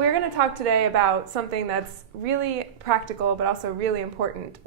We're going to talk today about something that's really practical but also really important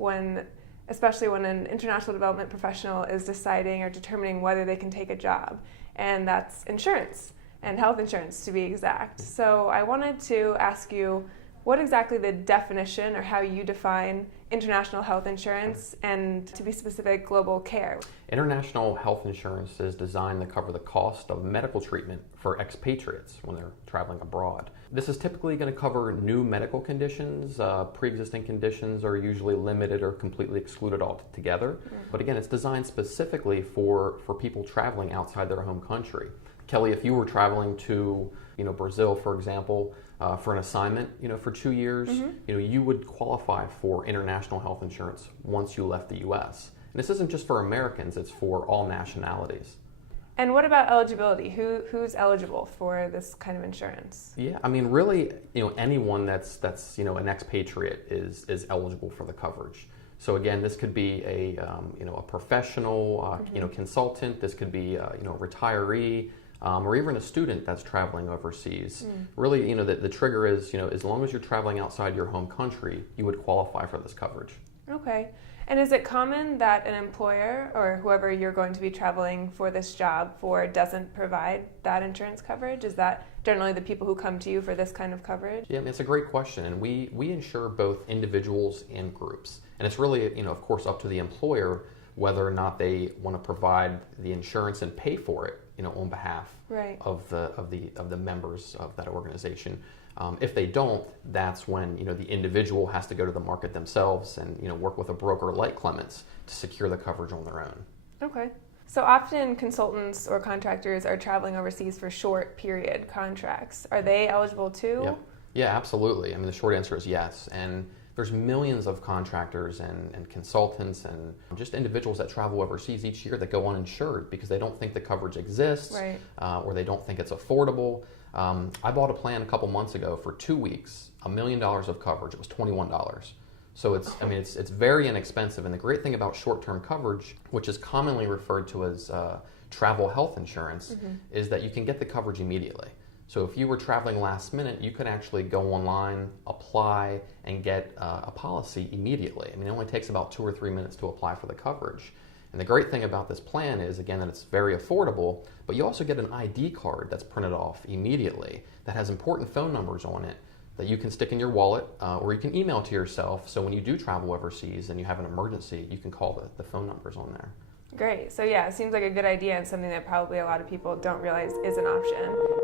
especially when an international development professional is deciding or determining whether they can take a job, and that's insurance, and health insurance to be exact. So I wanted to ask you what exactly the definition or how you define international health insurance and, to be specific, global care. International health insurance is designed to cover the cost of medical treatment for expatriates when they're traveling abroad. This is typically going to cover new medical conditions. Pre-existing conditions are usually limited or completely excluded altogether. But again, it's designed specifically for people traveling outside their home country. Kelly, if you were traveling to Brazil, for example, for an assignment, for 2 years, you would qualify for international health insurance once you left the U.S. And this isn't just for Americans; it's for all nationalities. And what about eligibility? Who's eligible for this kind of insurance? Yeah, I mean, really, anyone that's an expatriate is eligible for the coverage. So again, this could be a professional, consultant. This could be a retiree. Or even a student that's traveling overseas. Really, the trigger is, as long as you're traveling outside your home country, you would qualify for this coverage. Okay. And is it common that an employer or whoever you're going to be traveling for this job for doesn't provide that insurance coverage? Is that generally the people who come to you for this kind of coverage? Yeah, I mean, it's a great question. And we insure both individuals and groups. And it's really, of course, up to the employer whether or not they want to provide the insurance and pay for it, on behalf of the members of that organization. If they don't, that's when the individual has to go to the market themselves and work with a broker like Clements to secure the coverage on their own. Okay. So often consultants or contractors are traveling overseas for short period contracts. Are they eligible too? Yeah, absolutely. I mean, the short answer is yes. And there's millions of contractors and consultants and just individuals that travel overseas each year that go uninsured because they don't think the coverage exists, or they don't think it's affordable. I bought a plan a couple months ago for 2 weeks, $1 million of coverage. It was $21. So it's very inexpensive. And the great thing about short-term coverage, which is commonly referred to as travel health insurance, is that you can get the coverage immediately. So if you were traveling last minute, you could actually go online, apply, and get a policy immediately. I mean, it only takes about 2 or 3 minutes to apply for the coverage. And the great thing about this plan is, again, that it's very affordable, but you also get an ID card that's printed off immediately that has important phone numbers on it that you can stick in your wallet, or you can email to yourself. So when you do travel overseas and you have an emergency, you can call the phone numbers on there. Great. So yeah, it seems like a good idea and something that probably a lot of people don't realize is an option.